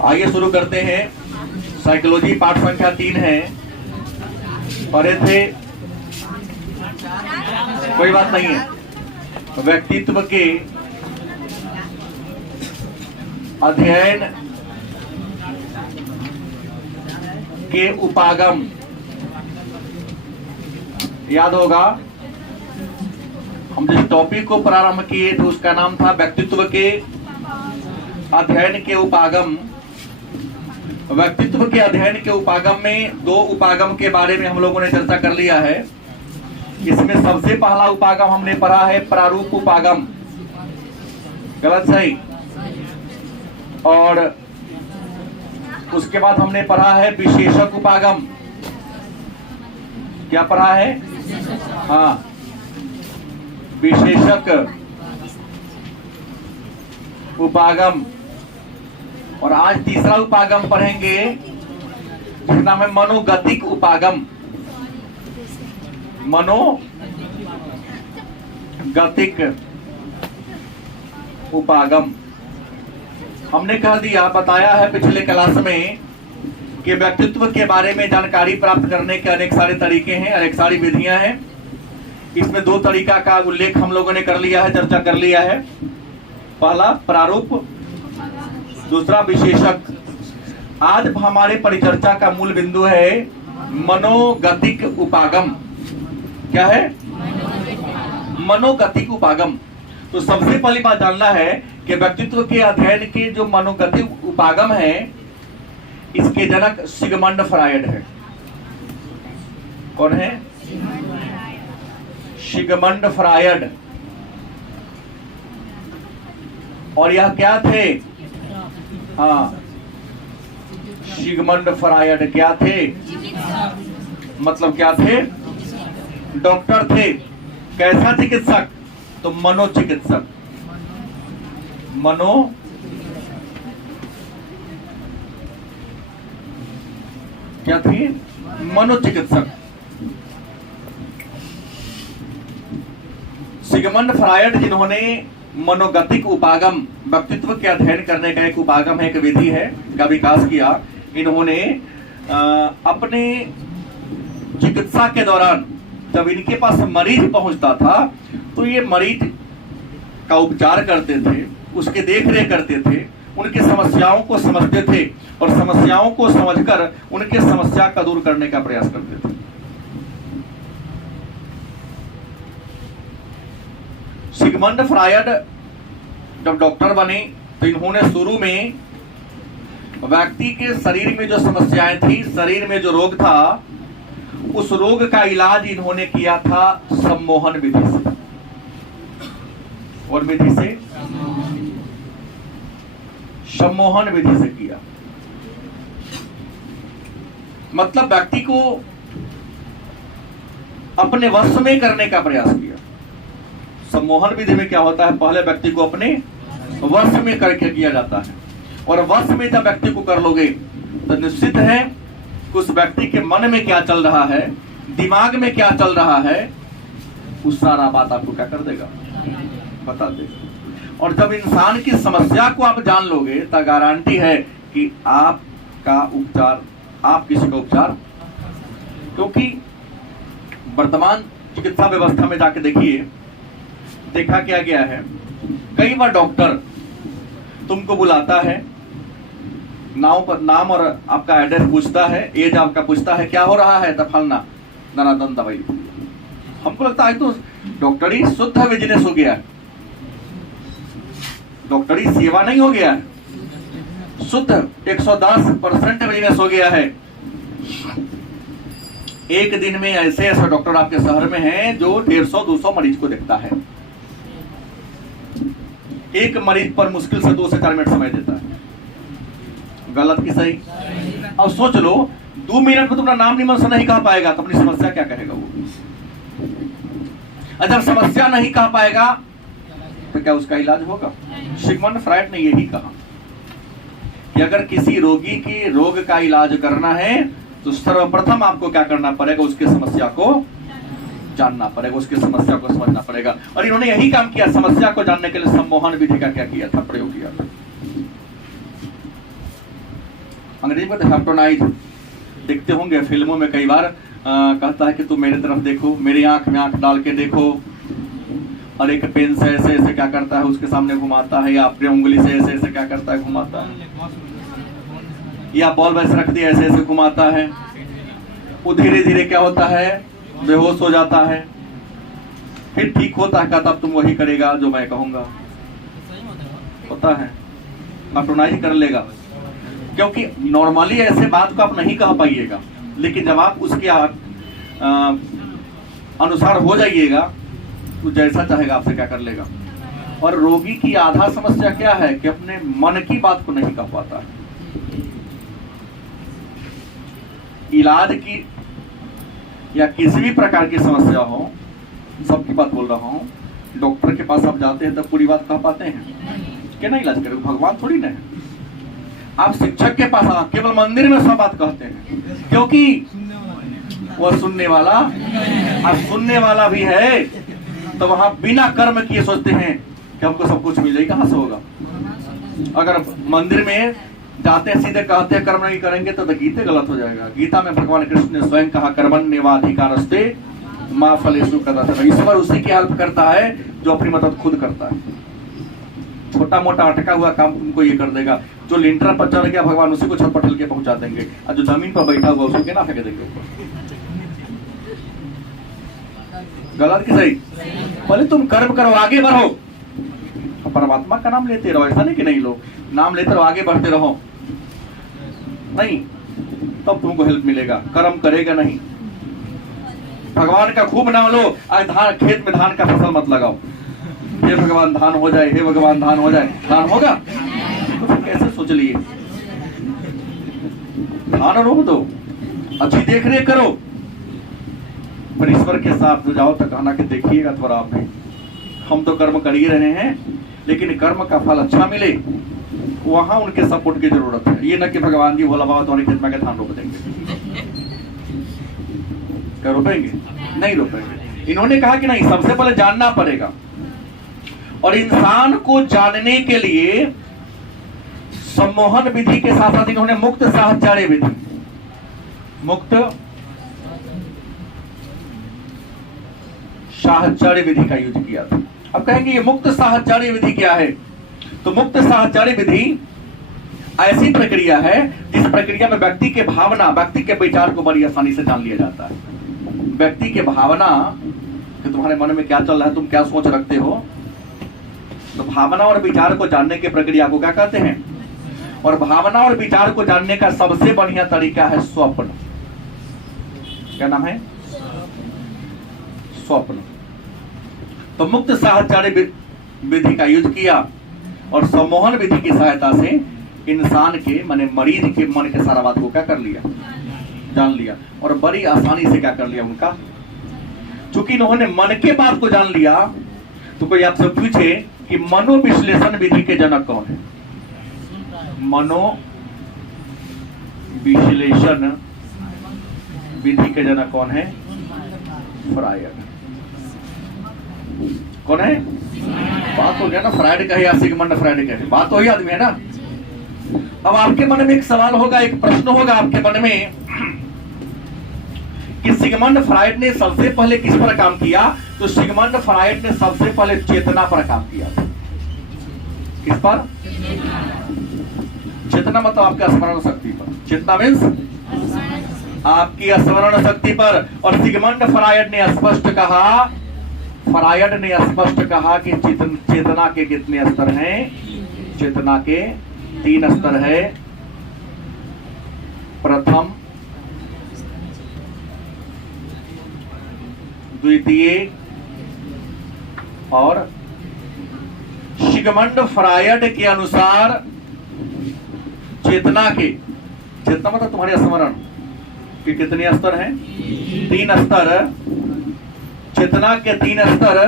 आइए शुरू करते हैं। साइकोलॉजी पाठ संख्या 3 है। पढ़े थे, कोई बात नहीं है। व्यक्तित्व के अध्ययन के उपागम याद होगा। हम जिस टॉपिक को प्रारंभ किए थे उसका नाम था व्यक्तित्व के अध्ययन के उपागम। व्यक्तित्व के अध्ययन के उपागम में दो उपागम के बारे में हम लोगों ने चर्चा कर लिया है। इसमें सबसे पहला उपागम हमने पढ़ा है प्रारूप उपागम, गलत सही। और उसके बाद हमने पढ़ा है विशेषक उपागम। क्या पढ़ा है? हाँ, विशेषक उपागम। और आज तीसरा उपागम पढ़ेंगे जिसका नाम है मनोगतिक उपागम। मनोगतिक उपागम हमने कह दिया, बताया है पिछले क्लास में कि व्यक्तित्व के बारे में जानकारी प्राप्त करने के अनेक सारे तरीके हैं, अनेक सारी विधियां हैं। इसमें दो तरीका का उल्लेख हम लोगों ने कर लिया है, चर्चा कर लिया है। पहला प्रारूप, दूसरा विशेषक। आज हमारे परिचर्चा का मूल बिंदु है मनोगतिक उपागम। क्या है? मनोगतिक उपागम। तो सबसे पहली बात जानना है कि व्यक्तित्व के अध्ययन के जो मनोगतिक उपागम है, इसके जनक सिगमंड फ्रायड है। कौन है? Sigmund Freud. और यह क्या थे? हाँ, सिगमंड फ्रायड क्या थे? मतलब क्या थे? डॉक्टर थे। कैसा चिकित्सक? तो मनोचिकित्सक। क्या थी? मनोचिकित्सक। सिगमंड फ्रायड जिन्होंने मनोगतिक उपागम, व्यक्तित्व के अध्ययन करने का एक उपागम है, एक विधि है, का विकास किया। इन्होंने अपने चिकित्सा के दौरान जब इनके पास मरीज पहुंचता था तो ये मरीज का उपचार करते थे, उसके देख रेख करते थे, उनकी समस्याओं को समझते थे और समस्याओं को समझकर उनके समस्या का दूर करने का प्रयास करते थे। सिगमंड फ्रायड जब डॉक्टर बने तो इन्होंने शुरू में व्यक्ति के शरीर में जो समस्याएं थी, शरीर में जो रोग था, उस रोग का इलाज इन्होंने किया था सम्मोहन विधि से। और विधि से? सम्मोहन विधि से किया। मतलब व्यक्ति को अपने वश में करने का प्रयास किया। सम्मोहन विधि में क्या होता है? पहले व्यक्ति को अपने वश में करके किया जाता है। और वश में जब व्यक्ति को कर लोगे तो निश्चित है उस व्यक्ति के मन में क्या चल रहा है, दिमाग में क्या चल रहा है, उस सारा बात आपको क्या कर देगा? बता देगा। और जब इंसान की समस्या को आप जान लोगे तो गारंटी है कि आपका उपचार, आप किसी का उपचार, क्योंकि वर्तमान चिकित्सा व्यवस्था में जाके देखिए, देखा क्या गया है, कई बार डॉक्टर तुमको बुलाता है, नाम और आपका एड्रेस पूछता है, एज आपका पूछता है, क्या हो रहा है, फलना दनादन दवाई। हमको लगता है तो डॉक्टरी शुद्ध बिजनेस हो गया है, डॉक्टरी सेवा नहीं हो गया है, शुद्ध 110% बिजनेस हो गया है। एक दिन में ऐसे डॉक्टर आपके शहर में हैं जो 150-200 मरीज को देखता है। एक मरीज पर मुश्किल से 2 से 4 मिनट समय देता है। गलत की सही? अब सोच लो, 2 मिनट में तुम्हारा नाम निमन से नहीं कह पाएगा तो अपनी समस्या क्या कहेगा वो? जब समस्या नहीं कह पाएगा तो क्या उसका इलाज होगा? सिगमंड फ्रायड ने यही कहा कि अगर किसी रोगी के रोग का इलाज करना है तो सर्वप्रथम आपको क्या करना पड़ेगा? उसकी समस्या को जानना पड़ेगा, उसकी समस्या को समझना पड़ेगा। और इन्होंने यही काम किया, समस्या को जानने के लिए सम्मोहन विधि का क्या किया था? प्रयोग किया था। अंग्रेजी में हेप्टोनाइज, देखते होंगे फिल्मों में कई बार कहता है कि तुम मेरी तरफ देखो, मेरी आंख में आंख डाल के देखो, और एक पेन से ऐसे ऐसे क्या करता है उसके सामने घुमाता है, या अपनी उंगली से ऐसे ऐसे क्या करता है घुमाता है, या बॉल वैसे रख दिया ऐसे ऐसे घुमाता है, वो धीरे धीरे क्या होता है बेहोश हो जाता है, फिर ठीक होता है, कहता अब तुम वही करेगा जो मैं कहूंगा, होता है ऑटोनाइज कर लेगा। क्योंकि नॉर्मली ऐसे बात को आप नहीं कह पाइएगा, लेकिन जब आप उसके अनुसार हो जाइएगा तो जैसा चाहेगा आपसे क्या कर लेगा। और रोगी की आधा समस्या क्या है कि अपने मन की बात को नहीं कह पाता है। इलाज की या किसी भी प्रकार की समस्या हो, सबकी बात बोल रहा हूं, डॉक्टर के पास आप जाते हैं तब पूरी बात कह पाते हैं कि नहीं, इलाज करें, भगवान थोड़ी ना है। आप शिक्षक के पास केवल मंदिर में सब बात कहते हैं, क्योंकि वह सुनने वाला, अब सुनने वाला भी है तो वहां बिना कर्म किए सोचते हैं कि हमको सब कुछ मिल जाएगा, कहां से होगा। अगर मंदिर में जाते हैं सीधे कहते हैं कर्म नहीं करेंगे तो गीता गलत हो जाएगा। गीता में भगवान कृष्ण ने स्वयं कहा कर्मण्येवाधिकारस्ते मा फलेषु कदाचन। ईश्वर उसी की हेल्प करता है जो अपनी मदद खुद करता है। छोटा मोटा अटका हुआ काम तुमको ये कर देगा, जो लिंटर पर चढ़ गया भगवान उसी को छत पर ठेल के पहुंचा देंगे, और जो जमीन पर बैठा हुआ उसको क्या फेंक देंगे ऊपर। गलत कि सही? पहले तुम कर्म करो, आगे बढ़ो, परमात्मा का नाम लेते रहो। ऐसा नहीं कि नहीं, लोग नाम लेते रहो, आगे बढ़ते रहो, नहीं तब तुमको हेल्प मिलेगा। कर्म करेगा नहीं, भगवान का खूब नाम लो, आज धान खेत में धान का फसल मत लगाओ, हे भगवान धान हो जाए, हे भगवान धान हो जाए, धान होगा तो फिर कैसे सोच लिए। धान रोक दो, अच्छी देख रेख करो, पर ईश्वर के साथ जाओ तो कहना कि देखिएगा थोड़ा आपने, हम तो कर्म कर ही रहे हैं, लेकिन कर्म का फल अच्छा मिले वहां उनके सपोर्ट की जरूरत है। ये न कि भगवान जी भोला बाबा तुम्हारे खेत में के धान रोक देंगे, क्या रोपेंगे? नहीं रोपेंगे। इन्होंने कहा कि नहीं, सबसे पहले जानना पड़ेगा, और इंसान को जानने के लिए सम्मोहन विधि के साथ साथ इन्होंने मुक्त साहचर्य विधि, मुक्त साहचर्य विधि का यूज किया था। अब कहेंगे ये मुक्त साहचर्य विधि क्या है? तो मुक्त साहचर्य विधि ऐसी प्रक्रिया है जिस प्रक्रिया में व्यक्ति के भावना, व्यक्ति के विचार को बड़ी आसानी से जान लिया जाता है। व्यक्ति के भावना कि तुम्हारे मन में क्या चल रहा है, तुम क्या सोच रखते हो, तो भावना और विचार को जानने की प्रक्रिया को क्या कहते हैं? और भावना और विचार को जानने का सबसे बढ़िया तरीका है स्वप्न। क्या नाम है? स्वप्न। तो मुक्त साहचर्य विधि का यूज किया और सम्मोहन विधि की सहायता से इंसान के माने मरीज के मन के सारा बात को क्या कर लिया, जान लिया, और बड़ी आसानी से क्या कर लिया उनका। चूंकि इन्होंने मन के बात को जान लिया, तो कोई आपसे पूछे कि मनोविश्लेषण विधि के जनक कौन है? मनोविश्लेषण विधि के जनक कौन है? फ्रायड। कौन है? बात हो गया ना, फ्रायड कहे या सिगमंड फ्रायड कहे, बात वही आदमी है ना। अब आपके मन में एक सवाल होगा, एक प्रश्न होगा आपके मन में कि सिगमंड फ्रायड ने सबसे पहले किस पर काम किया? तो सिगमंड फ्रायड ने सबसे पहले चेतना पर काम किया था। किस पर? चेतना मतलब आपके स्मरण शक्ति पर। चेतना मीन्स आपकी स्मरण शक्ति पर। और सिगमंड फ्रायड ने स्पष्ट कहा, फ्रायड ने स्पष्ट कहा कि चेतना के कितने स्तर हैं? चेतना के 3 स्तर है। प्रथम, द्वितीय और सिगमंड फ्रायड के अनुसार चेतना के, चेतना मतलब तुम्हारे स्मरण के कितने स्तर हैं? 3 स्तर। चेतना के 3 स्तर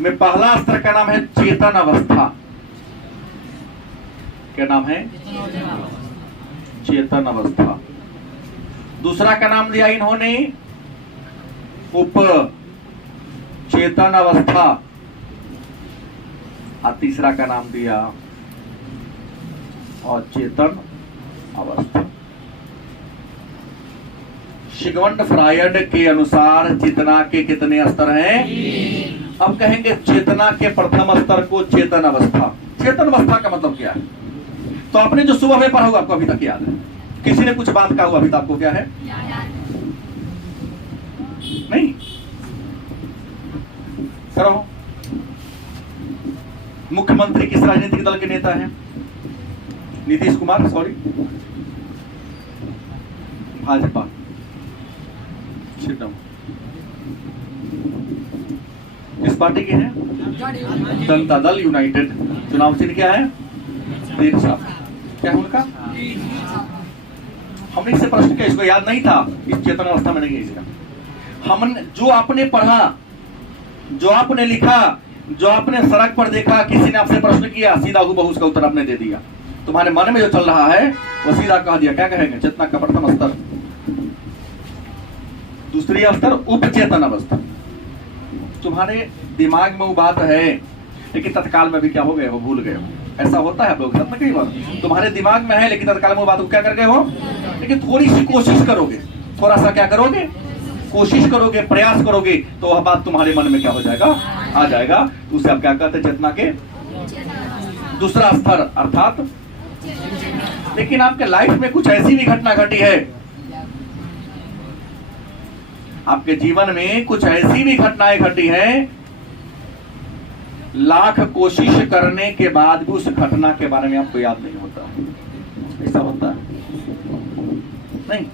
में पहला स्तर का नाम है चेतन अवस्था। क्या नाम है? चेतन अवस्था। दूसरा का नाम दिया इन्होंने उप चेतन अवस्था, और तीसरा का नाम दिया अचेतन अवस्था। सिगमंड फ्रायड के अनुसार चेतना के कितने स्तर हैं? अब कहेंगे चेतना के प्रथम स्तर को चेतन अवस्था। चेतन अवस्था का मतलब क्या है? तो आपने जो सुबह में पढ़ा हुआ आपको अभी तक याद है? किसी ने कुछ बात कहा हुआ अभी तक आपको क्या है? नहीं करो। मुख्यमंत्री किस राजनीतिक दल के नेता हैं? नीतीश कुमार, सॉरी, भाजपा। किस पार्टी के हैं? जनता दल यूनाइटेड। चुनाव चिन्ह क्या है? तीर छाप। क्या है उनका? हमने इससे प्रश्न किया, इसको याद नहीं था, इस चेतन अवस्था में नहीं है इसका। हमने जो आपने पढ़ा, जो आपने लिखा, जो आपने सड़क पर देखा, किसी ने आपसे प्रश्न किया, सीधा हूबहू उसका उत्तर आपने दे दिया। तुम्हारे मन में जो चल रहा है वो सीधा कह दिया। क्या कहेंगे? चेतना का प्रथम स्तर। दूसरी स्तर उपचेतन अवस्था। तुम्हारे दिमाग में वो बात है, लेकिन तत्काल में भी क्या हो गए हो? भूल गए हो। ऐसा होता है आप लोगों के साथ में कई बार। तुम्हारे दिमाग में है लेकिन तत्काल में वो बात को क्या कर गए हो? लेकिन थोड़ी सी कोशिश करोगे, थोड़ा सा क्या करोगे? कोशिश करोगे, प्रयास करोगे, तो वह बात तुम्हारे मन में क्या हो जाएगा? आ जाएगा। तो उसे आप क्या कहते हैं? चेतना के दूसरा स्तर अर्थात। लेकिन आपके लाइफ में कुछ ऐसी भी घटना घटी है, आपके जीवन में कुछ ऐसी भी घटनाएं घटी है, लाख कोशिश करने के बाद भी उस घटना के बारे में आपको याद नहीं होता। ऐसा होता है? नहीं।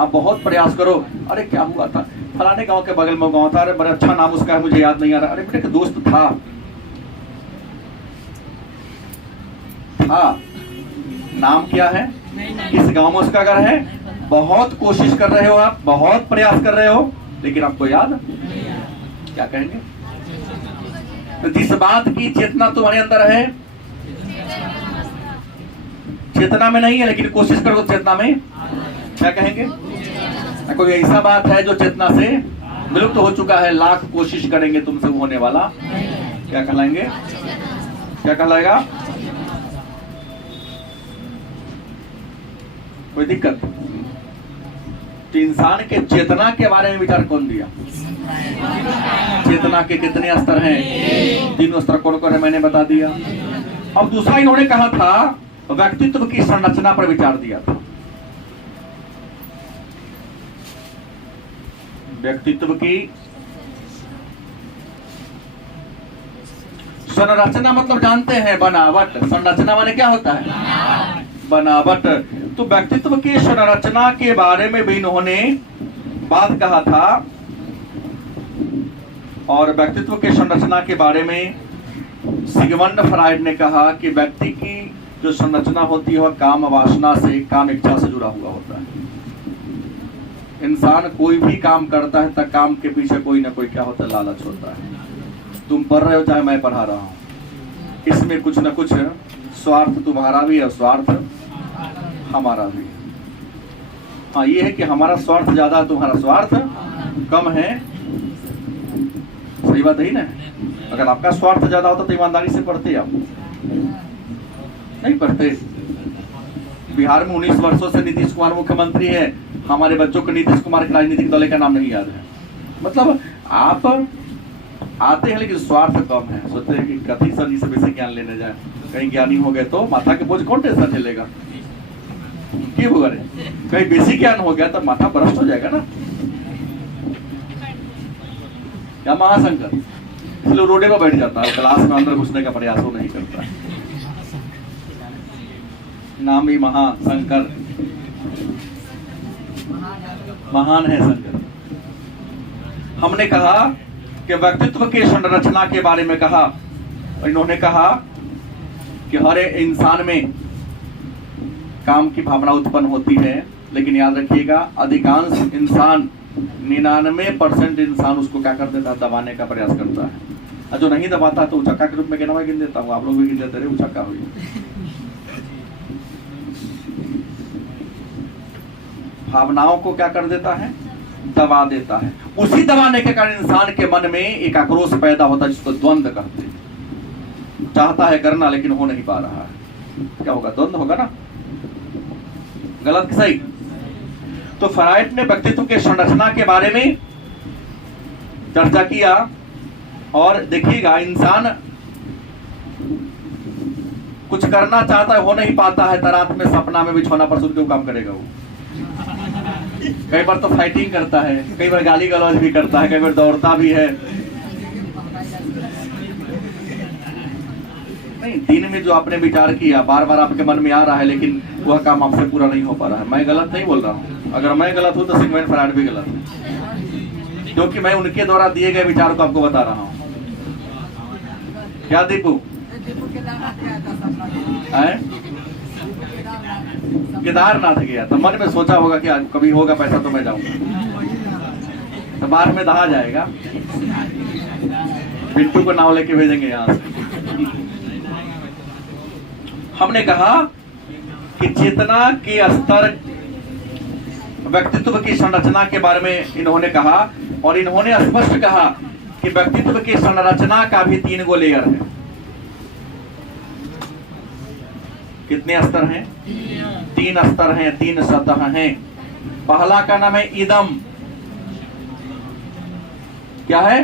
आप बहुत प्रयास करो, अरे क्या हुआ था, फलाने गांव के बगल में गांव था, अरे बड़ा अच्छा नाम उसका है, मुझे याद नहीं आ रहा, अरे मेरे एक दोस्त था। नाम क्या है? किस गांव में उसका घर है? बहुत कोशिश कर रहे हो आप, बहुत प्रयास कर रहे हो, लेकिन आपको याद? क्या कहेंगे? तो जिस बात की चेतना तुम्हारे अंदर है, चेतना में नहीं है, लेकिन कोशिश करो चेतना में, क्या कहेंगे? कोई ऐसा बात है जो चेतना से विलुप्त हो चुका है, लाख कोशिश करेंगे तुमसे होने वाला, क्या कहलाएंगे? क्या कहलाएगा? कोई दिक्कत? तो इंसान के चेतना के बारे में विचार कौन दिया? चेतना के कितने स्तर हैं? 3 स्तर कौन कौन है मैंने बता दिया। अब दूसरा इन्होंने कहा था व्यक्तित्व की संरचना पर विचार दिया था। व्यक्तित्व की संरचना मतलब जानते हैं, बनावट। संरचना माने क्या होता है? बनावट। तो व्यक्तित्व की संरचना के बारे में भी इन्होंने बात कहा था, और व्यक्तित्व के संरचना के बारे में सिगमंड फ्रायड ने कहा कि व्यक्ति की जो संरचना होती है वह काम वासना से, काम इच्छा से जुड़ा हुआ होता है। इंसान कोई भी काम करता है तब काम के पीछे कोई ना कोई क्या होता है? लालच होता है। तुम पढ़ रहे हो चाहे मैं पढ़ा रहा हूं, इसमें कुछ ना कुछ स्वार्थ तुम्हारा भी है, स्वार्थ हमारा भी। हाँ, ये है कि हमारा स्वार्थ ज्यादा है, तुम्हारा स्वार्थ कम है। सही बात है ना? अगर आपका स्वार्थ ज्यादा होता तो ईमानदारी से पढ़ते आप? नहीं पढ़ते। बिहार में 19 वर्षों से नीतीश कुमार मुख्यमंत्री है, हमारे बच्चों को नीतीश कुमार के राजनीतिक दल का नाम नहीं याद है। मतलब आप आते हैं लेकिन स्वार्थ कम है। सोचते हैं कि कथी सर जी से बेसी ज्ञान लेने जाए, कहीं ज्ञानी हो गए तो माथा के बोझ कौन टेंशन झेलेगा? क्यों हुआ? कहीं बेसी ज्ञान हो गया तो माथा भ्रष्ट हो जाएगा ना। क्या महाशंकर? इसलिए रोडे पर बैठ जाता है, क्लास में अंदर घुसने का प्रयास वो नहीं करता। नाम भी महाशंकर, महान है शंकर। हमने कहा कि व्यक्तित्व के संरचना के बारे में कहा, इन्होंने कहा कि हर इंसान में काम की भावना उत्पन्न होती है, लेकिन याद रखिएगा अधिकांश इंसान 99% इंसान उसको क्या कर देता है? दबाने का प्रयास करता है। और जो नहीं दबाता तो उचक्का के रूप में गिनवा गिन देता हूँ, आप लोग भी गिन देते रहे, उचक्का हुई। भावनाओं को क्या कर देता है? दबा देता है। उसी दबाने के कारण इंसान के मन में एक आक्रोश पैदा होता है जिसको द्वंद्व कहते हैं। चाहता है करना लेकिन हो नहीं पा रहा है, क्या होगा? द्वंद्व होगा ना। गलत कि सही? तो फ्राइड ने व्यक्तित्व के संरचना के बारे में चर्चा किया। और देखिएगा, इंसान कुछ करना चाहता है, हो नहीं पाता है, तो रात में सपना में बिछौना पर सुन के काम करेगा वो। कई बार तो फाइटिंग करता है, कई बार गाली गलौज भी करता है, कई बार दौड़ता भी है। नहीं, दिन में जो आपने विचार किया बार बार आपके मन में आ रहा है, लेकिन वह काम आपसे पूरा नहीं हो पा रहा है। मैं गलत नहीं बोल रहा हूँ। अगर मैं गलत हूँ तो सिगमंड फ्रायड भी गलत है, क्योंकि मैं उनके द्वारा दिए गए विचार को आपको बता रहा हूँ। क्या दीपू? केदारनाथ गया तो मन में सोचा होगा कि आज कभी होगा पैसा तो मैं जाऊंगा, तो बाहर में दहा जाएगा। पिंटू को नाव लेके भेजेंगे यहाँ से। हमने कहा कि चेतना के स्तर, व्यक्तित्व की संरचना के बारे में इन्होंने कहा, और इन्होंने स्पष्ट कहा कि व्यक्तित्व की संरचना का भी 3 गो लेयर है। कितने स्तर हैं? 3 स्तर हैं, 3 सतह हैं। पहला का नाम है इदम। क्या है?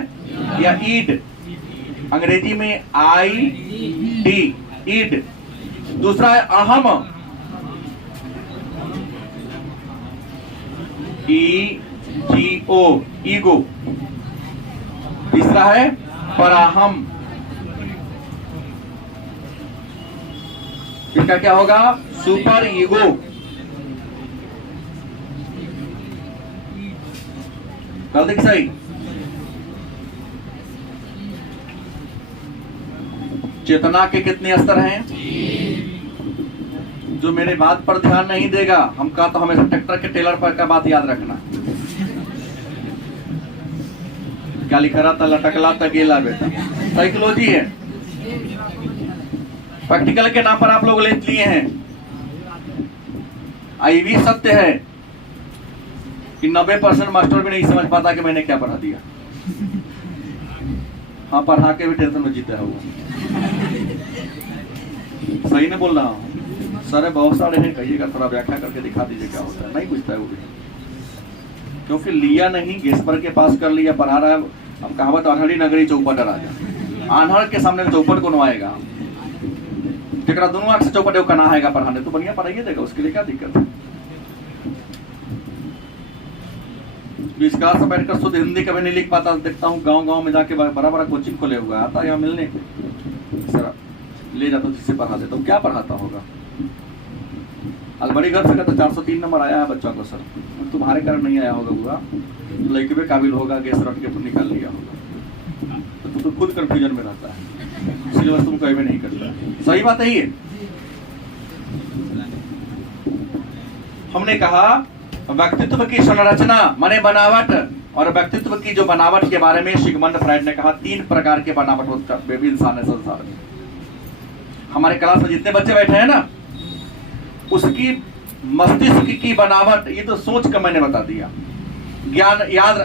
या ईड, अंग्रेजी में ID, ईड। दूसरा है अहम, EGO, ईगो। तीसरा है पराहम। इसका क्या होगा? Super ego. गलती कि सही? चेतना के कितने स्तर हैं? जो मेरे बात पर ध्यान नहीं देगा, हम कहा तो हमेशा ट्रैक्टर के टेलर पर का बात याद रखना। क्या लिखा रहा था? लटकला तकेला बेटा। साइकोलॉजी है, प्रैक्टिकल के नाम पर आप लोग ले लिए हैं। ये भी सत्य है कि 90% मास्टर भी नहीं समझ पाता कि मैंने क्या पढ़ा दिया। हाँ, पढ़ा के भी टेंशन में जीता हुआ। सही नहीं बोल रहा हूँ? सर बहुत सारे हैं, कहिएगा थोड़ा व्याख्या करके दिखा दीजिए क्या होता है। नहीं पूछता है वो भी, क्योंकि लिया नहीं, गेस पर के पास कर लिया, पढ़ा रहा है। अब कहावत अनहरी नगरी चौपट राजा। आन्हर के सामने चौपट को नवाएगा, जरा दोनों आंख से चौपट कना आएगा पढ़ाने, तो बढ़िया पढ़ाइए देगा, उसके लिए क्या दिक्कत है? विस्कार से बैठकर शुद्ध हिंदी कभी नहीं लिख पाता। देखता हूँ गांव-गांव में जाके बड़ा बड़ा कोचिंग खोले हुआ आता है यहाँ मिलने, सर ले जाता जिससे पढ़ा देता हूँ। क्या पढ़ाता होगा? अलबड़ी घर से कहता 403 नंबर आया है बच्चों को। सर तुम्हारे कारण नहीं आया होगा बुआ, लड़के भी काबिल होगा, गैस रट के निकाल लिया होगा, तो तू खुद कंफ्यूजन में रहता है, इसलिए बस तुम कहीं भी नहीं करता। सही बात है ये। हमने कहा व्यक्तित्व की संरचना माने बनावट, और व्यक्तित्व की जो बनावट के बारे में सिगमंड फ्रायड ने कहा 3 प्रकार के बनावट होता है इंसान है संसार में। हमारे क्लास में जितने बच्चे बैठे हैं ना, उसकी मस्तिष्क की बनावट, ये तो सोच का मैंने बता दिया। ज्ञान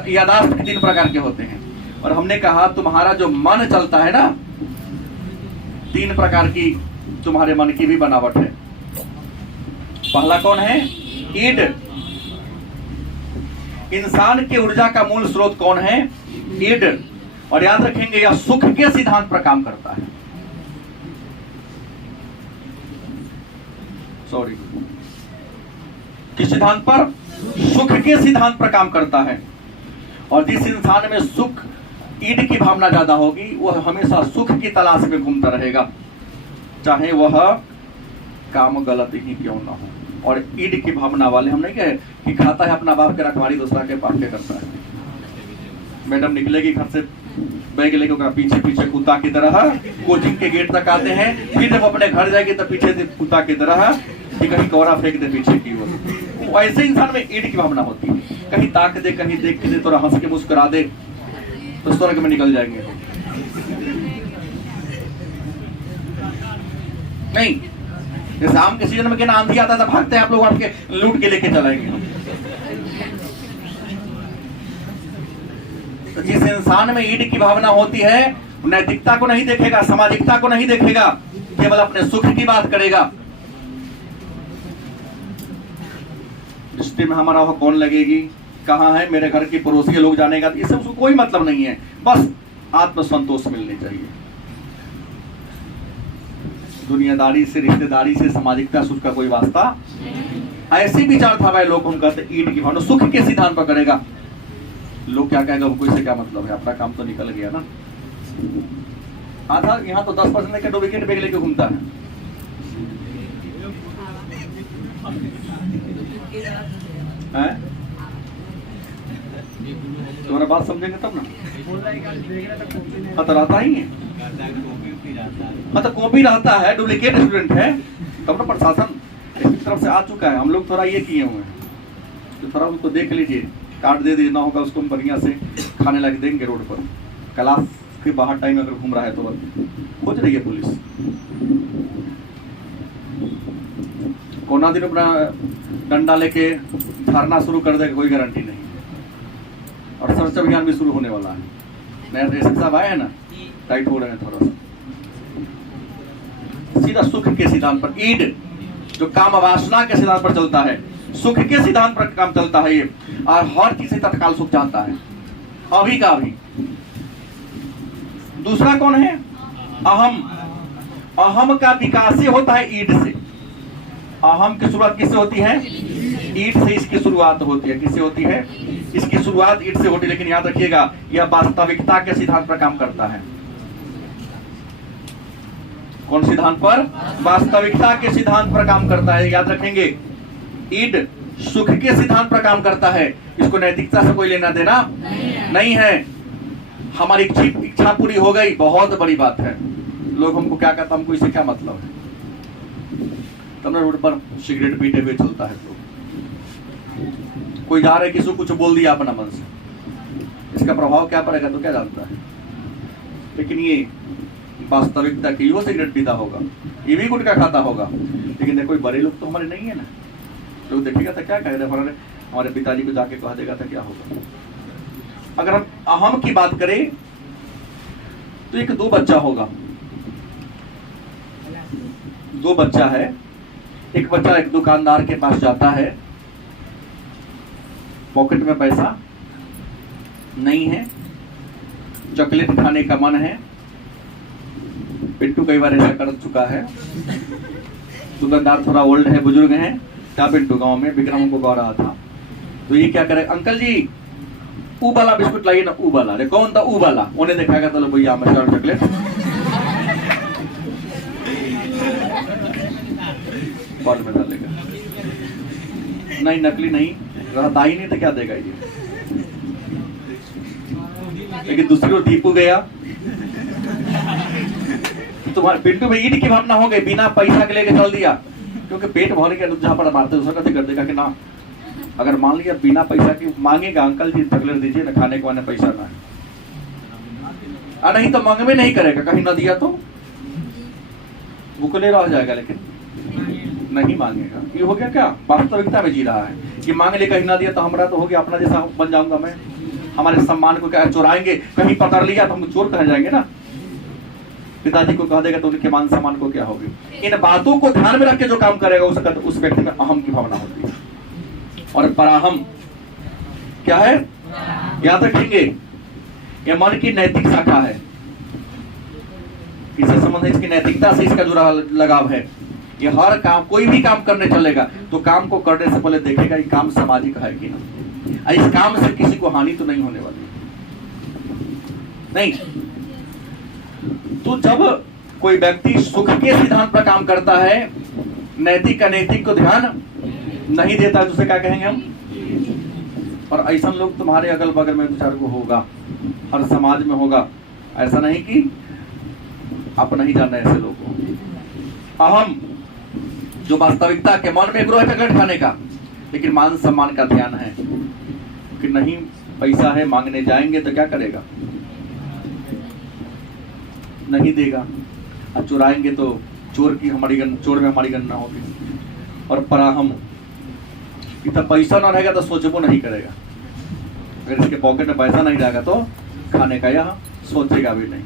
यादाश्त के 3 प्रकार के होते हैं। और हमने कहा तुम्हारा जो मन चलता है ना, 3 प्रकार की तुम्हारे मन की भी बनावट है। पहला कौन है? ईड। इंसान की ऊर्जा का मूल स्रोत कौन है? ईड। और याद रखेंगे यह सुख के सिद्धांत पर काम करता है। सॉरी, किस सिद्धांत पर? सुख के सिद्धांत पर काम करता है। और जिस इंसान में सुख, ईड की भावना ज्यादा होगी, वह हमेशा सुख की तलाश में घूमता रहेगा, चाहे वह काम गलत ही क्यों ना हो। और ईड की भावना वाले, हम नहीं कहे कि खाता है अपना बाप के रखवाली, दूसरा के पाप के करता है। मैडम निकलेगी घर से बैग लेके, पीछे पीछे कुत्ता की तरह कोचिंग के गेट तक आते हैं, फिर जब अपने घर जाएगी तो पीछे से कुत्ता की तरह कि कहीं कौरा फेंक दे पीछे की ओर। ऐसे इंसान में ईड की भावना होती है, कहीं ताक दे, कहीं देख के दे, थोड़ा हंस के मुस्कुरा दे तो स्वर्ग में निकल जाएंगे। नहीं, जैसे आम के सीजन में क्या आंधी आता था, भागते हैं आप लोग, आपके लूट के लेके चलेंगे। तो जिस इंसान में ईड की भावना होती है, नैतिकता को नहीं देखेगा, सामाजिकता को नहीं देखेगा, केवल अपने सुख की बात करेगा। रिश्ते में हमारा वह कौन लगेगी, कहाँ है, मेरे घर के पड़ोसी लोग जानेगा, तो इससे उसको कोई मतलब नहीं है। बस आत्मसंतोष मिलनी चाहिए। दुनियादारी से, रिश्तेदारी से, सामाजिकता से उसका कोई वास्ता। ऐसे विचार था भाई लोग, हम कहते ईट की भावना सुख के सिद्धांत पर करेगा। लोग क्या कहेगा, हमको इससे क्या मतलब है, अपना काम तो निकल गया ना। आधा यहाँ तो 10% का डुप्लीकेट बैग लेके घूमता है। तुम्हारा बात समझेंगे तब ना। रहता ही है, मतलब कॉपी रहता है, डुप्लीकेट स्टूडेंट है, तब ना प्रशासन इस तरफ से आ चुका है। हम लोग थोड़ा ये किए हुए हैं, तो थोड़ा उनको देख लीजिए, कार्ड दे देना होगा उसको, हम बढ़िया से खाने लग देंगे रोड पर। क्लास के बाहर टाइम अगर घूम रहा है तो खोज रही है पुलिस। कोना दिन अपना डंडा लेके धरना शुरू कर देगा, कोई गारंटी नहीं। और सर्च अभियान भी शुरू होने वाला है। नया एसपी साहब आए हैं ना, टाइट हो रहे हैं थोड़ा सा। सीधा सुख के सिद्धांत पर, ईड जो काम वासना के सिद्धांत पर चलता है, सुख के सिद्धांत पर काम चलता है ये, और हर किसी तत्काल सुख चाहता है, अभी का अभी। दूसरा कौन है, अहम। अहम का विकास से होता है ईड से। अहम की शुरुआत किससे होती है, ईड से इसकी शुरुआत होती है। किससे होती है, इसकी शुरुआत ईड से होती है। लेकिन याद रखिएगा, यह वास्तविकता के सिद्धांत पर काम करता है। कौन सिद्धांत पर, वास्तविकता के सिद्धांत पर काम करता है। याद रखेंगे, ईड सुख के सिद्धांत पर काम करता है। इसको नैतिकता से कोई लेना देना नहीं है। हमारी इच्छा पूरी हो गई, बहुत बड़ी बात है। लोग हमको क्या कहता, हमको इससे क्या मतलब है। तब रोड पर सिगरेट पीते हुए चलता है लोग, कोई जा रहा है, किसी को कुछ बोल दिया अपना मन से, इसका प्रभाव क्या पड़ेगा तो क्या जानता है। लेकिन ये वास्तविकता की, वो सिगरेट पीता होगा, ये भी गुटखा खाता होगा, लेकिन देखो बड़े लोग तो हमारे नहीं है ना। लोग देखेगा तो क्या कहेगा, हमारे पिताजी को जाके कह देगा तो क्या होगा। अगर हम अहम की बात करें तो एक दो बच्चा होगा, दो बच्चा है। एक बच्चा एक दुकानदार के पास जाता है, पॉकेट में पैसा नहीं है, चॉकलेट खाने का मन है। पिंटू कई बार ऐसा कर चुका है। दुकानदार थोड़ा ओल्ड है, बुजुर्ग है। क्या पिंटू गांव में विक्रम को गा रहा था, तो ये क्या करे, अंकल जी ऊ वाला बिस्कुट लाइए ना, ऊ वाला। अरे कौन था ऊ वाला, उन्हें दिखाएगा तो भैया मसाला चॉकलेट। बॉल में डालेगा, नहीं नकली नहीं रहता ही नहीं तो क्या देगा ये। लेकिन दूसरी ओर दीपू गया, तुम्हारे पिंटू में ईट की भावना हो गई, बिना पैसा के लेके चल दिया, क्योंकि पेट भर के जहां पर मारते दूसरा कैसे कर देगा कि ना। अगर मान लिया बिना पैसा की मांगेगा, अंकल जी चॉकलेट दीजिए ना, खाने के बाद पैसा ना है, नहीं तो मांगवे नहीं करेगा, कहीं ना दिया तो भूखले रह जाएगा, लेकिन नहीं मांगेगा। ये हो गया क्या, वास्तविकता में जी रहा है कि मांग ले, कहीं ना दिया तो हमारा तो हो गया, अपना जैसा बन जाऊंगा मैं। हमारे सम्मान को क्या चुराएंगे, कहीं पकड़ लिया तो हम चोर कह जाएंगे ना। पिताजी को कह देगा तो उनके मान सम्मान को क्या होगी। इन बातों को ध्यान में रख के जो काम करेगा उस व्यक्ति में अहम की भावना होती है। और पराहम क्या है, याद रखेंगे, यह मन की नैतिक शाखा है। किससे संबंध है, इसकी नैतिकता से इसका जुड़ा लगाव है। ये हर काम, कोई भी काम करने चलेगा तो काम को करने से पहले देखेगा ये काम सामाजिक है कि नहीं, इस काम से किसी को हानि तो नहीं होने वाली नहीं। तो जब कोई व्यक्ति सुख के सिद्धांत पर काम करता है, नैतिक अनैतिक को ध्यान नहीं देता है, तो उसे क्या कहेंगे हम। और ऐसा लोग तुम्हारे अगल बगल में विचार को होगा, हर समाज में होगा। ऐसा नहीं कि आप नहीं जानना ऐसे लोगों को। अहम जो वास्तविकता के मन में ग्रोह है खाने का, लेकिन मान सम्मान का ध्यान है कि नहीं पैसा है, मांगने जाएंगे तो क्या करेगा, नहीं देगा। और चुराएंगे तो चोर में हमारी गणना होगी। और पराहम इतना पैसा ना रहेगा तो सोचबो नहीं करेगा। अगर इसके पॉकेट में पैसा नहीं रहेगा तो खाने का यह सोचेगा भी नहीं।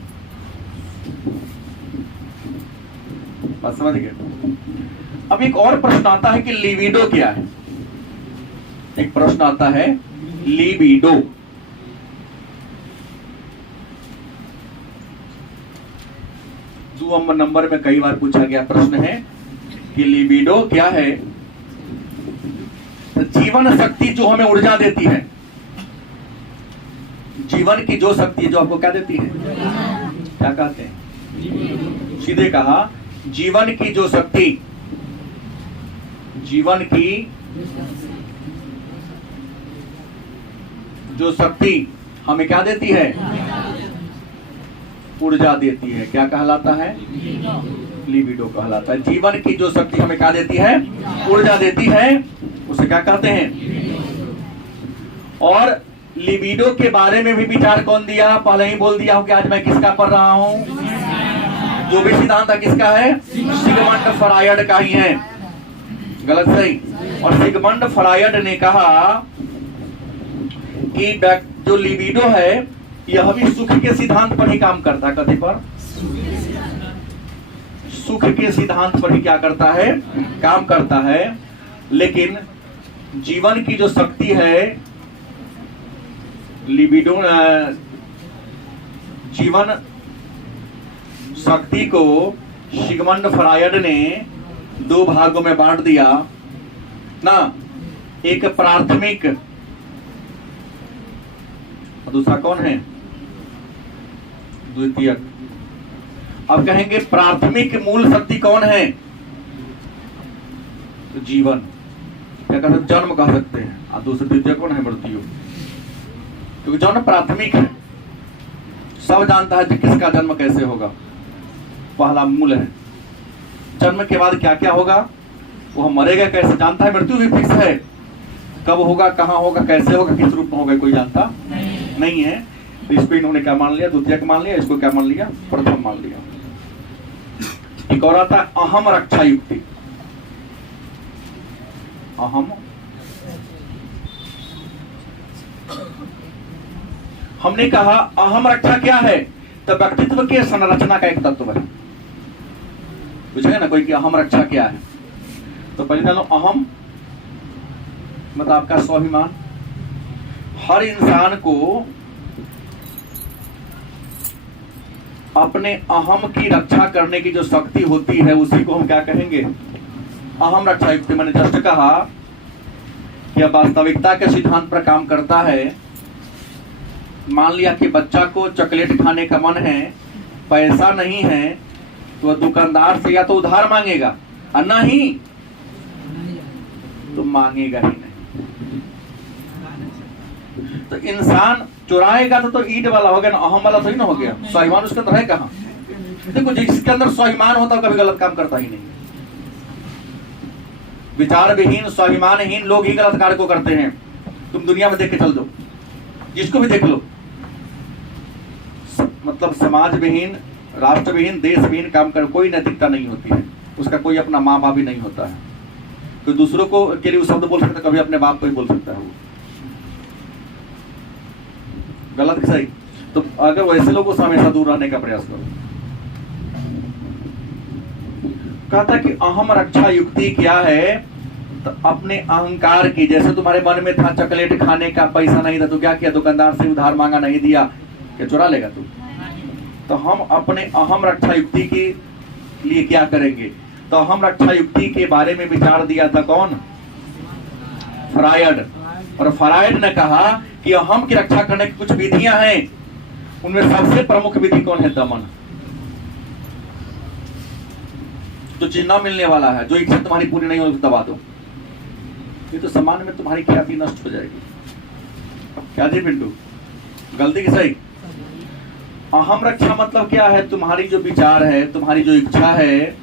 बात समझ गए। अब एक और प्रश्न आता है कि लिबिडो क्या है। एक प्रश्न आता है लिबिडो। दो नंबर में कई बार पूछा गया प्रश्न है कि लिबिडो क्या है। तो जीवन शक्ति जो हमें ऊर्जा देती है, जीवन की जो शक्ति जो आपको क्या देती है, क्या कहते हैं? सीधे कहा, जीवन की जो शक्ति, जीवन की जो शक्ति हमें क्या देती है? ऊर्जा देती है। क्या कहलाता है? लिबिडो कहलाता है। जीवन की जो शक्ति हमें क्या देती है? ऊर्जा देती है, उसे क्या कहते हैं? और लिबिडो के बारे में भी विचार कौन दिया? पहले ही बोल दिया हूं कि आज मैं किसका पढ़ रहा हूं। जो भी सिद्धांत है किसका है? सिगमंड फ्रायड का ही है। गलत सही? और सिगमंड फ्रायड ने कहा कि जो लिबिडो है यह भी सुख के सिद्धांत पर ही काम करता है। कथी पर? सुख के सिद्धांत पर ही क्या करता है? काम करता है। लेकिन जीवन की जो शक्ति है, लिबिडो, जीवन शक्ति को सिगमंड फ्रायड ने दो भागों में बांट दिया ना। एक प्राथमिक, दूसरा कौन है? द्वितीयक। अब कहेंगे प्राथमिक मूल शक्ति कौन है? तो जीवन, क्या कहते हैं? जन्म कह सकते हैं। और दूसरा द्वितीय कौन है? मृत्यु। क्योंकि जन्म प्राथमिक है, सब जानता है कि किसका जन्म कैसे होगा, पहला मूल है। जन्म के बाद क्या क्या होगा, वो मरेगा कैसे जानता है। मृत्यु भी फिक्स है, कब होगा, कहां होगा, कैसे होगा, किस रूप में होगा, कोई जानता नहीं है। तो इसको इन्होंने क्या मान लिया? द्वितीय मान लिया। इसको क्या मान लिया? प्रथम मान लिया। एक और आता है अहम रक्षा युक्ति। अहम, हमने कहा अहम रक्षा क्या है? तो व्यक्तित्व के संरचना का एक तत्व है। पूछेगा ना कोई कि अहम रक्षा क्या है, तो पहले डालो अहम मतलब आपका स्वाभिमान। हर इंसान को अपने अहम की रक्षा करने की जो शक्ति होती है उसी को हम क्या कहेंगे? अहम रक्षा युक्ति। मैंने जस्ट कहा कि वास्तविकता के सिद्धांत पर काम करता है। मान लिया कि बच्चा को चॉकलेट खाने का मन है, पैसा नहीं है, तो दुकानदार से या तो उधार मांगेगा और नहीं तो मांगेगा ही नहीं। तो इंसान चुराएगा तो ईट वाला हो गया ना, अहम वाला थोड़ी ना हो गया। स्वाभिमान उसके अंदर है कहाँ? देखो जिसके अंदर स्वाभिमान होता है कभी गलत काम करता ही नहीं। विचार विहीन, स्वाभिमानहीन लोग ही गलत कार्य को करते हैं। तुम दुनिया में देख के चल दो, जिसको भी देख लो, मतलब समाज विहीन, राष्ट्र विहीन, देश विहीन काम कर, कोई नैतिकता नहीं होती है उसका। कोई अपना माँ बाप भी नहीं होता है। कोई दूसरों को के लिए शब्द बोल सकता है, कभी अपने बाप को ही बोल सकता है वो। गलत कि सही? तो अगर वैसे लोगों से हमेशा दूर रहने का प्रयास करो। कहता कि अहम रक्षा युक्ति क्या है? तो अपने अहंकार की, जैसे तुम्हारे मन में था चॉकलेट खाने का, पैसा नहीं था तो क्या किया? दुकानदार से उधार मांगा, नहीं दिया, क्या चुरा लेगा तू? तो हम अपने अहम रक्षा युक्ति के लिए क्या करेंगे? तो अहम रक्षा युक्ति के बारे में विचार दिया था कौन? फ्रायड। और फ्रायड ने कहा कि अहम की रक्षा करने की कुछ विधियां हैं, उनमें सबसे प्रमुख विधि कौन है? दमन। जो चीज न मिलने वाला है, जो इच्छा तुम्हारी पूरी नहीं हो, दबा दो। ये तो समाज में तुम्हारी ख्याति नष्ट हो जाएगी। क्या जी पिंटू, गलती की सही? अहम रक्षा मतलब क्या है? तुम्हारी जो विचार है, तुम्हारी जो इच्छा है,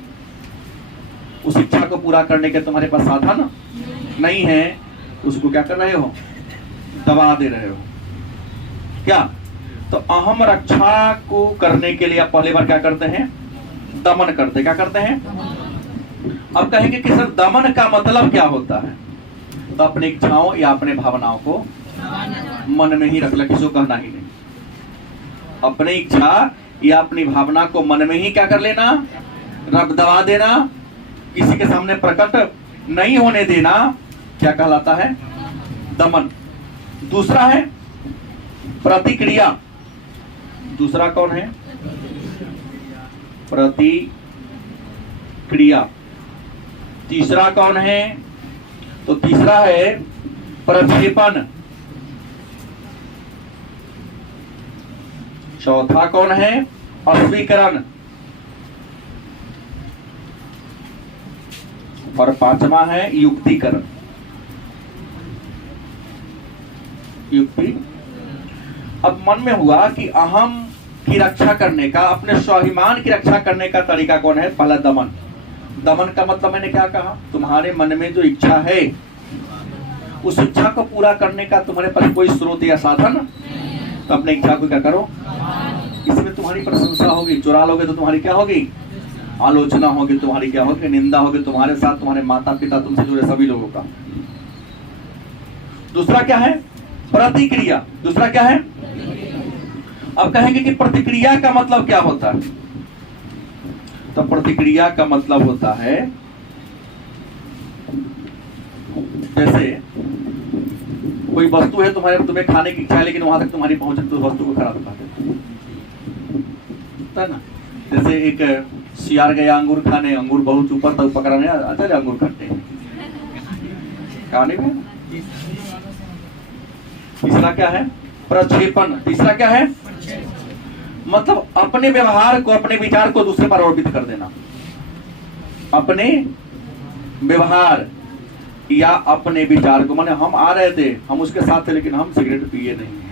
उस इच्छा को पूरा करने के तुम्हारे पास साधन नहीं है, उसको क्या कर रहे हो? दबा दे रहे हो। क्या? तो अहम रक्षा को करने के लिए आप पहली बार क्या करते हैं? दमन करते। क्या करते हैं? अब कहेंगे कि सर दमन का मतलब क्या होता है? तो अपनी इच्छाओं या अपने भावनाओं को मन में ही रख ले, किसी को कहना ही नहीं। अपनी इच्छा या अपनी भावना को मन में ही क्या कर लेना? रब दबा देना, किसी के सामने प्रकट नहीं होने देना। क्या कहलाता है? दमन। दूसरा है प्रतिक्रिया। दूसरा कौन है? प्रतिक्रिया। तीसरा कौन है? तो तीसरा है प्रक्षेपण। चौथा कौन है? अस्वीकरण। और पांचवा है युक्तिकरण। युक्ति। अब मन में हुआ कि अहम की रक्षा करने का, अपने स्वाभिमान की रक्षा करने का तरीका कौन है? पहला दमन। दमन का मतलब मैंने क्या कहा? तुम्हारे मन में जो इच्छा है उस इच्छा को पूरा करने का तुम्हारे पास कोई स्रोत या साधन, तो अपने इच्छा को क्या करो? इसमें तुम्हारी प्रशंसा होगी। चुरा लोगे तो तुम्हारी क्या होगी? आलोचना होगी। तुम्हारी क्या होगी? निंदा होगी। तुम्हारे साथ तुम्हारे माता पिता, तुमसे जुड़े सभी लोगों का। दूसरा क्या है? प्रतिक्रिया। दूसरा क्या है? अब कहेंगे कि प्रतिक्रिया का मतलब क्या होता है? तो प्रतिक्रिया का मतलब होता है, जैसे कोई वस्तु है तुम्हें खाने की इच्छा है, लेकिन वहां तक तुम्हारी पहुंच तो वस्तु को खराब कर देता है ना। जैसे एक सियार गया अंगूर खाने, अंगूर बहुत ऊपर तक पकड़ाने, अच्छा अंगूर खाते हैं खाने में। तीसरा क्या है? प्रक्षेपण। तीसरा क्या है? मतलब अपने व्यवहार को, अपने विचार को दूसरे पर आरोपित कर देना। अपने व्यवहार या अपने विचार को, माने हम आ रहे थे, हम उसके साथ थे, लेकिन हम सिगरेट पिए नहीं है।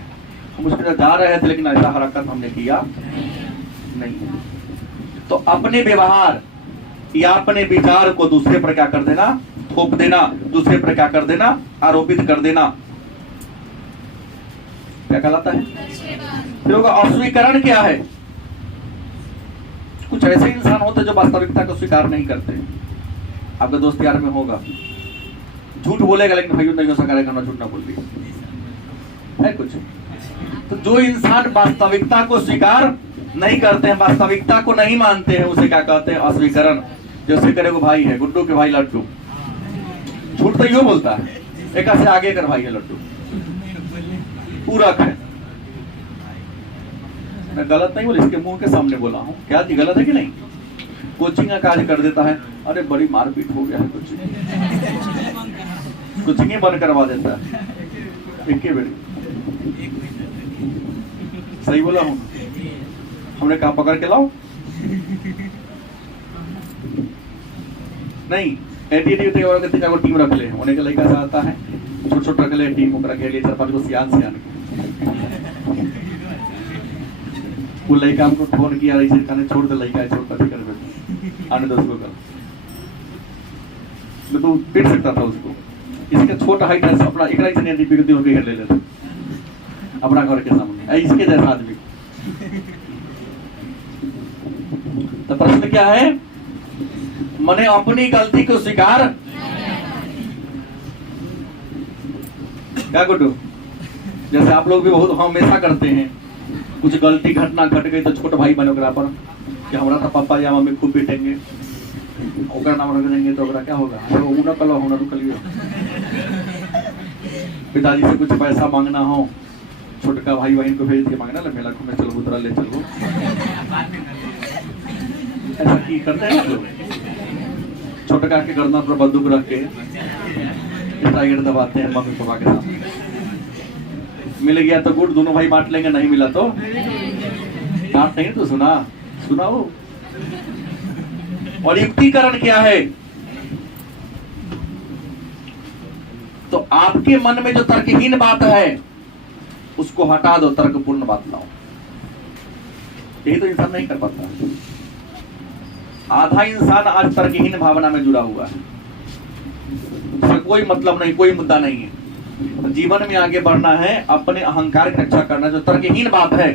हम उसके साथ जा रहे थे, लेकिन ऐसा हरकत हमने किया नहीं है। तो अपने व्यवहार या अपने विचार को दूसरे पर क्या कर देना? थोप देना। दूसरे पर क्या कर देना? आरोपित कर देना। क्या कहलाता है? फिर होगा अस्वीकरण। क्या है? कुछ ऐसे इंसान होते जो वास्तविकता को स्वीकार नहीं करते। आपका दोस्त यार में होगा, झूठ बोलेगा लेकिन भाइयों नहीं हो सका, करना झूठ ना बोल दिया है कुछ। तो जो इंसान वास्तविकता को स्वीकार नहीं करते हैं, वास्तविकता को नहीं मानते हैं, उसे क्या कहते हैं? अस्वीकरण। जैसे करे वो भाई है, गुड्डू के भाई लड्डू, झूठ तो यो बोलता है, एक से आगे कर भाई है लड्डू, पूरक है। मैं गलत नहीं बोला, इसके मुंह के सामने बोला हूँ। क्या जी गलत है कि नहीं? कोचिंग का कार्य कर देता है, अरे बड़ी मारपीट हो गया है, कोचिंग बंद करवा देता है एक ही बेटी। सही बोला हूँ? हमने कहा पकड़ के लाओ, नहीं टीम रख ले, उन्हें के लड़का आता है छोट छोट रख ले टीम, ओकरा के लिए 4-5 गो सियान वो लड़का हमको फोन किया, ऐसे खाने छोड़ दे, लड़का छोड़ कर आने दो उसको कर, तो पीट सकता था उसको। इसके छोटा हाइट है, अपना एक राइट से बिगड़ती होकर ले लेता अपना घर के सामने, इसके जैसा आदमी। तो प्रश्न क्या है? मने अपनी गलती को स्वीकार क्या गुड्डू? जैसे आप लोग भी बहुत हमेशा करते हैं, कुछ गलती घटना घट गई तो छोटे भाई बने पर कि हमारा तो पापा या मम्मी खूब पीटेंगे, ओकरा नाम रख देंगे तो ओकरा क्या होगा? उना कलो होना रुक लियो। पिताजी से कुछ पैसा मांगना हो, छोटका भाई बहन को भेज के मांगना, मेला घूमने चलो, उतरा ले चलो, ऐसा की करते हैं लोग। छोटका के गर्दन पर बंदूक रख के टाइगर दबाते हैं मम्मी पापा के सामने। मिल गया तो गुड, दोनों भाई बांट लेंगे, नहीं मिला तो बांट नहीं तो सुनाओ। और युक्तिकरण क्या है? तो आपके मन में जो तर्कहीन बात है उसको हटा दो, तर्कपूर्ण बात लाओ। यही तो इंसान नहीं कर पाता। आधा इंसान आज तर्कहीन भावना में जुड़ा हुआ है, उससे कोई मतलब नहीं, कोई मुद्दा नहीं है। जीवन में आगे बढ़ना है, अपने अहंकार की रक्षा करना। जो तर्कहीन बात है,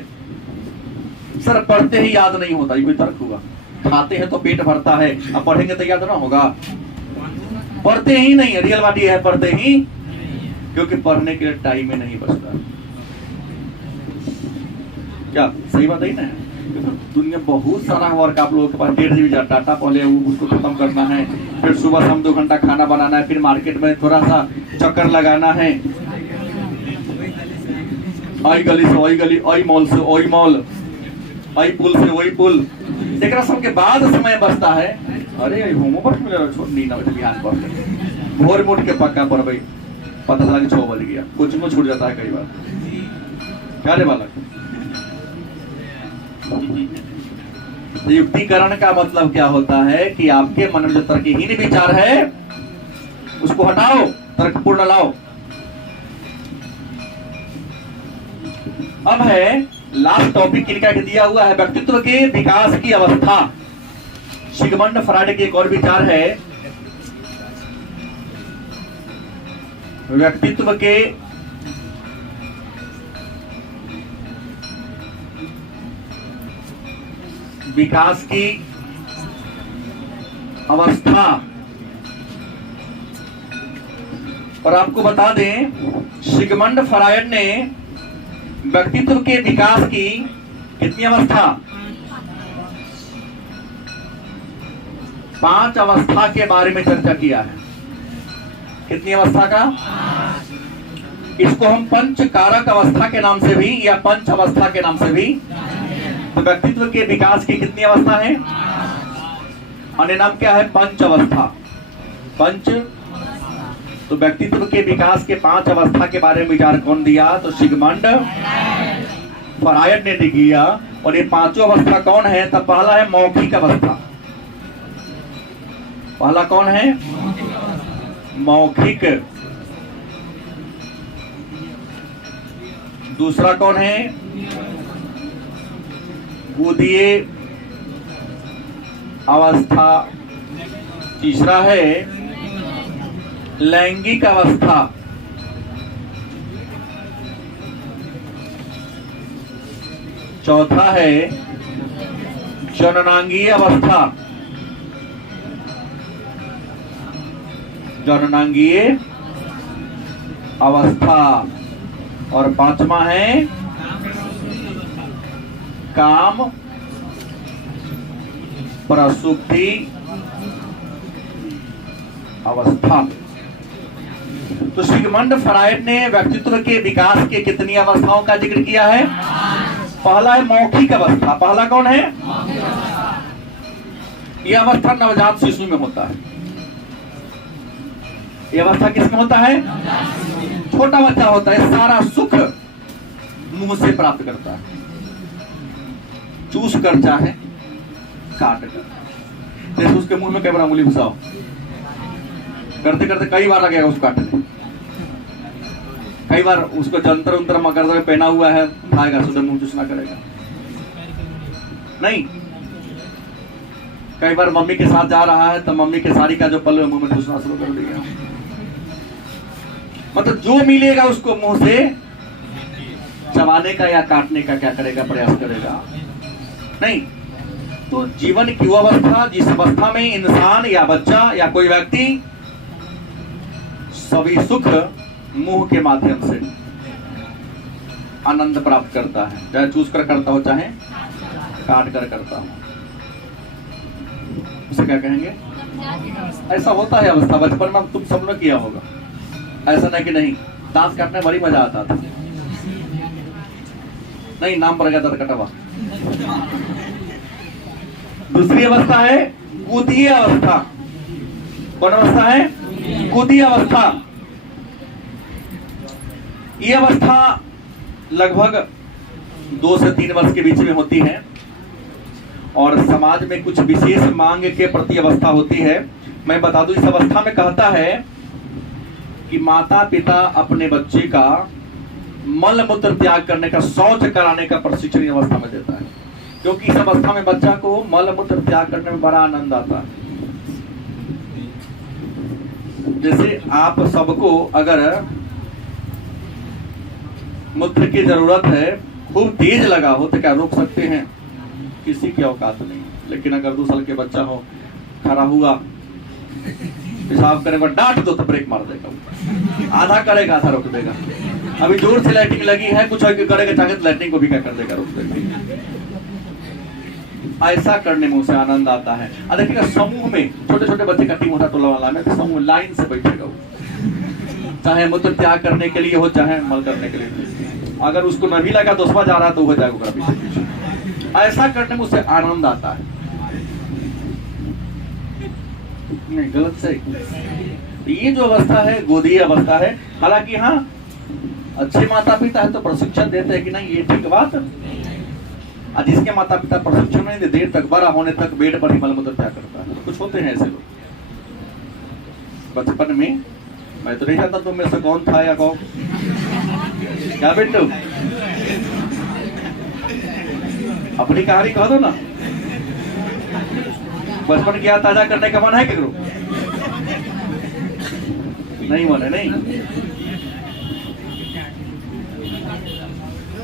सर पढ़ते ही याद नहीं होता, ये कोई तर्क हुआ? खाते हैं तो पेट भरता है, अब पढ़ेंगे तो याद ना होगा। पढ़ते ही नहीं है, रियल बात ये है, पढ़ते ही, क्योंकि पढ़ने के लिए टाइम ही नहीं बचता। क्या सही बात है ना? दुनिया बहुत सारा वर्क आप लोगों के पास, 1.5 GB डाटा, पहले उसको खत्म करना है, फिर सुबह शाम 2 घंटा खाना बनाना है, फिर मार्केट में थोड़ा सा चक्कर लगाना है, आई गली से वही गली, आई मॉल से वही मॉल, आई पुल से वही पुल। एक सबके बाद समय बचता है, अरे होमवर्क मिले नी ना बिहान पर भोर मुठ के पक्का पर भाई पता चला कि 6 बज गया, कोचिंग में छूट जाता है कई बार। क्या रे बालक, युक्तिकरण का मतलब क्या होता है कि आपके मन में जो तर्कहीन विचार है उसको हटाओ, तर्कपूर्ण लाओ। अब है लास्ट टॉपिक इनका दिया हुआ है व्यक्तित्व के विकास की अवस्था। सिगमंड फ्राइड के एक और विचार है व्यक्तित्व के विकास की अवस्था। और आपको बता दें सिगमंड फ्राइड ने व्यक्तित्व के विकास की कितनी अवस्था, 5 अवस्था के बारे में चर्चा किया है। कितनी अवस्था का, इसको हम पंचकारक अवस्था के नाम से भी या पंच अवस्था के नाम से भी। तो व्यक्तित्व के विकास की कितनी अवस्था है, अन्य नाम क्या है, पंच अवस्था। पंच, तो व्यक्तित्व के विकास के 5 अवस्था के बारे में विचार कौन दिया, तो सिगमंड फ्राइड ने दिया। और ये 5 अवस्था कौन है, तब पहला है मौखिक अवस्था। पहला कौन है, मौखिक। दूसरा कौन है, गुदीय अवस्था। तीसरा है लैंगिक अवस्था। चौथा है जननांगीय अवस्था। जननांगीय अवस्था। और 5वां है काम प्रसुप्ति अवस्था। तो सिगमंड फ्राइड ने व्यक्तित्व के विकास के कितनी अवस्थाओं का जिक्र किया है, पहला है मौखिक अवस्था। पहला कौन है, यह अवस्था नवजात शिशु में होता है। यह अवस्था किसमें होता है, छोटा बच्चा होता है, सारा सुख मुंह से प्राप्त करता है, चूस कर चाहे काट कर। जैसे उसके मुंह में कई बार उंगली घुसाओ, करते करते कई बार लगेगा उसको काटने। कई बार उसको जंतर उंतर मकर पहना हुआ है, खाएगा सुबह मुंह चूसना करेगा नहीं। कई बार मम्मी के साथ जा रहा है तो मम्मी के साड़ी का जो पल्लू है मुंह में ठूसना शुरू कर देगा। मतलब जो मिलेगा उसको मुंह से चबाने का या काटने का क्या करेगा, प्रयास करेगा नहीं। तो जीवन की वो अवस्था जिस अवस्था में इंसान या बच्चा या कोई व्यक्ति सभी सुख मुंह के माध्यम से आनंद प्राप्त करता है, चाहे चूस कर करता हो चाहे काट कर करता हो, उसे क्या कहेंगे। ऐसा होता है अवस्था, बचपन में तुम सब ने किया होगा। ऐसा नहीं कि नहीं, दांत काटने बड़ी मजा आता था, नहीं नाम पड़ गया था कटवा। दूसरी अवस्था है गुदीय अवस्था। कौन अवस्था है, गुदीय अवस्था। ये अवस्था लगभग 2 से 3 वर्ष के बीच में होती है और समाज में कुछ विशेष मांग के प्रति अवस्था होती है। मैं बता दूं, इस अवस्था में कहता है कि माता पिता अपने बच्चे का मल मूत्र त्याग करने का, शौच कराने का प्रशिक्षण इस अवस्था में देता है, क्योंकि इस अवस्था में बच्चा को मल मूत्र त्याग करने में बड़ा आनंद आता है। जैसे आप सबको अगर मूत्र की जरूरत है, खूब तेज लगा हो तो क्या रोक सकते हैं, किसी की औकात नहीं। लेकिन अगर 2 साल के बच्चा हो, खड़ा हुआ पेशाब करने पर डांट दो तो ब्रेक मार देगा, आधा करेगा आधा रोक देगा। अभी जोर से लाइटिंग लगी है, कुछ करेगा चाहे तो लाइटिंग को भी क्या कर देगा, रोक देगा। ऐसा करने में उसे आनंद आता है। देखिएगा समूह में छोटे छोटे बच्चे का टीम होता टोला वाला में, तो समूह लाइन से बैठेगा वो, चाहे मूत्र त्याग करने के लिए हो चाहे मल करने के लिए। अगर उसको न भी लगा दोस्तवा जा रहा है तो हो जाएगा पीछे पीछे। ऐसा करने में उसे आनंद आता है। नहीं, गलत सही। ये जो अवस्था है गोदी अवस्था है। हालांकि हाँ, अच्छे माता पिता है तो प्रशिक्षण देते हैं कि नहीं ये ठीक बात। और जिसके माता पिता प्रशिक्षण नहीं देते, देर तक बड़ा होने तक बेड पर ही मलमूत्र क्या करता है। कुछ होते हैं ऐसे लोग। बचपन में मैं तो नहीं जानता तुम में से कौन था या कौन, क्या बिट्टू अपनी कहानी कह दो ना। बचपन की याद ताजा करने का मन है क्या? नहीं मन है। नहीं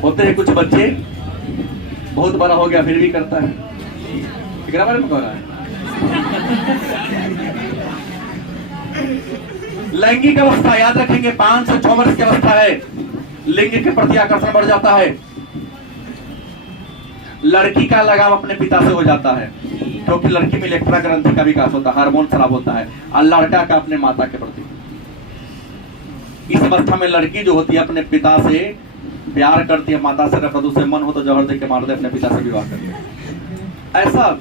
होते हैं कुछ बच्चे, बहुत बड़ा हो गया फिर भी करता है। कितना बारे में कह रहा है? लैंगिक अवस्था याद रखेंगे 5 से 6 वर्ष की अवस्था है। लिंग के प्रति आकर्षण बढ़ जाता है। लड़की का लगाव अपने पिता से हो जाता है क्योंकि लड़की में इलेक्ट्रा ग्रंथि का विकास होता है, हार्मोन खराब होता है। और लड़का का अपने माता के प्रति। इस अवस्था में लड़की जो होती है अपने पिता से प्यार करती है, माता से नफरत, उसे मन हो तो जहर दे के मार दे, अपने पिता से विवाह करती है। ऐसा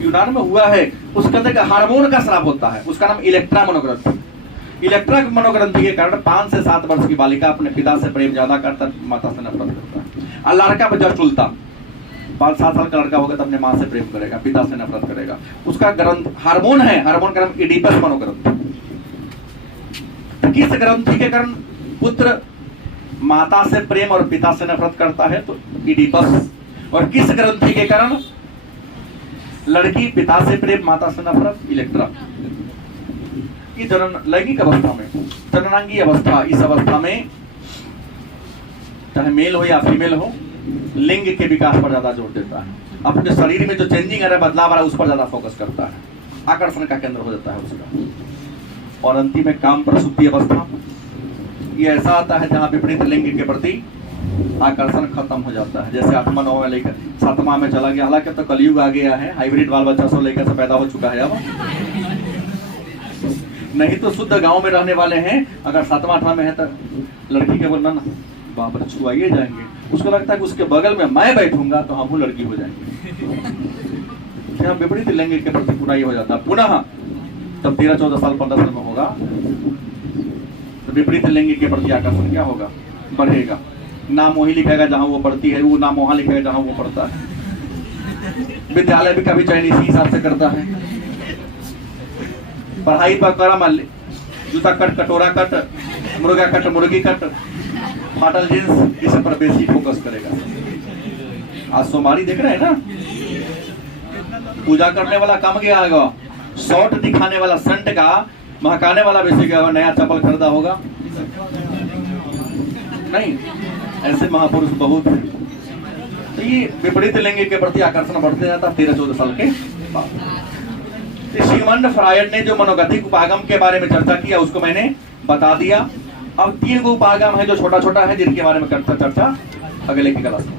यूनान में हुआ है। उसके अंदर हार्मोन का स्राव होता है, उसका नाम इलेक्ट्रा मनोग्रंथि। इलेक्ट्रा मनोग्रंथि के कारण 5 से 7 वर्ष की बालिका अपने पिता से प्रेम ज्यादा करता है, माता से नफरत करता है। और लड़का पर जड़ चुलता, 5-7 साल का लड़का होगा तो अपने माँ से प्रेम करेगा, पिता से नफरत करेगा। उसका ग्रंथ हार्मोन है, हार्मोन का नाम इडिपस मनोग्रंथि। किस ग्रंथि के कारण पुत्र माता से प्रेम और पिता से नफरत करता है तो इडिपस। और किस ग्रंथि के कारण लड़की पिता से प्रेम माता से नफरत, इलेक्ट्रा। ये जनन लैंगिक अवस्था में। जननांगी अवस्था, इस अवस्था में चाहे मेल हो या फीमेल हो, लिंग के विकास पर ज्यादा जोर देता है। अपने शरीर में जो चेंजिंग आ रहा है, बदलाव आ रहा है, उस पर ज्यादा फोकस करता है। आकर्षण का केंद्र हो जाता है उसका। और अंतिम में काम प्रसूति अवस्था। ये ऐसा आता है जहां विपरीत लिंग के प्रति आकर्षण खत्म हो जाता है। जैसे 8वां 9वां लेकर 7वां में चला गया। हालांकि तो कलयुग आ गया है, हाइब्रिड बाल बच्चा सब लेकर से पैदा हो चुका है। अब नहीं तो शुद्ध गांव में रहने वाले हैं, अगर 7वां 8वां में है तो लड़की के बोलना ना बाप रे छुआइए जाएंगे। उसको लगता है कि उसके बगल में मैं बैठूंगा तो हम लड़की हो जाएंगे। विपरीत लिंग के प्रति पुनः हो जाता है। पुनः तब 13-14 साल 15 साल में होगा तो विपरीत लिंग के प्रति आकर्षण क्या होगा, बढ़ेगा। नाम वही लिखेगा जहां वो पढ़ती है, वो नाम वहां लिखेगा जहां वो पढ़ता है। विद्यालय भी कभी चयन इसी हिसाब से करता है। पढ़ाई पर करम, जूता कट, कटोरा कट, मुर्गा कट, मुर्गी कट, फाटल जींस, इस पर बेसी फोकस करेगा। आज सोमारी देख रहे हैं ना, पूजा करने वाला कम गया होगा, शॉर्ट दिखाने वाला, संट का महकाने वाला बेसी गया होगा। नया चप्पल खरीदा होगा नहीं, ऐसे महापुरुष बहुत हैं। तो ये विपरीत लिंग के प्रति आकर्षण बढ़ते जाता 13-14 साल के बाद। सिगमंड फ्रायड ने जो मनोगतिक उपागम के बारे में चर्चा किया उसको मैंने बता दिया। अब 3 उपागम है जो छोटा छोटा है, जिनके बारे में चर्चा अगले की क्लास में।